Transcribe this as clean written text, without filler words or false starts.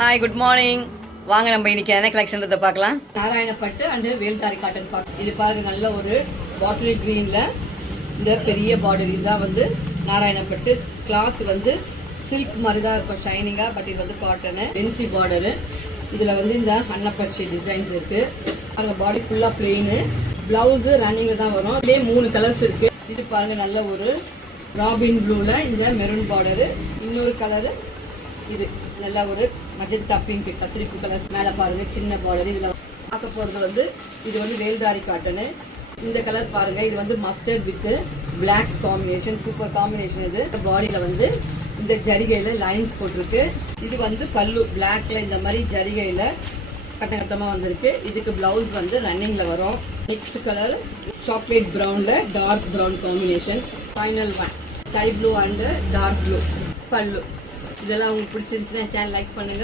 Hi good morning. வாங்க நம்ம இன்னைக்கு என்ன கலெக்ஷன் பார்க்கலாம். நாராயணப்பட்டு அண்ட் வேல்தாரி காட்டன் பார்க்க. இது பாருங்க, நல்ல ஒரு பாட்டில் கிரீன்ல இந்த பெரிய பார்டர். இதுதான் வந்து நாராயணப்பட்டு. கிளாத் வந்து சில்க் மாதிரி தான் இருக்கும், ஷைனிங்கா. பட் இது வந்து காட்டனு, லென்த்தி பார்டரு. இதுல வந்து இந்த அன்னப்பட்சி டிசைன்ஸ் இருக்கு. பாருங்க, பாடி ஃபுல்லா பிளெயின். பிளவுஸ் ரன்னிங்ல தான் வரும். இதுலேயே 3 கலர்ஸ் இருக்கு. இது பாருங்க, நல்ல ஒரு ராபின் ப்ளூல இந்த மெரூன் பார்டரு. இன்னொரு கலரு இது நல்லா ஒரு மஜந்தா பிங்க் கத்திரிப்பு கலர். மேலே பாருங்க, சின்ன பார்டர். இதில் பார்க்க போகிறது வந்து இது வந்து வேல்தாரி காட்டனு. இந்த கலர் பாருங்க, இது வந்து mustard with black combination. Super combination. இது பாடியில் வந்து இந்த ஜரிகையில் லைன்ஸ் போட்டிருக்கு. இது வந்து பல்லு பிளாக்ல இந்த மாதிரி ஜரிகையில் கட்டமாக வந்திருக்கு. இதுக்கு பிளவுஸ் வந்து ரன்னிங்ல வரும். நெக்ஸ்ட் கலர் சாக்லேட் ப்ரௌன்ல dark brown combination. Final one sky blue and dark blue pallu. இதெல்லாம் உங்களுக்கு பிடிச்சிருந்துச்சுன்னா சேனல் லைக் பண்ணுங்க.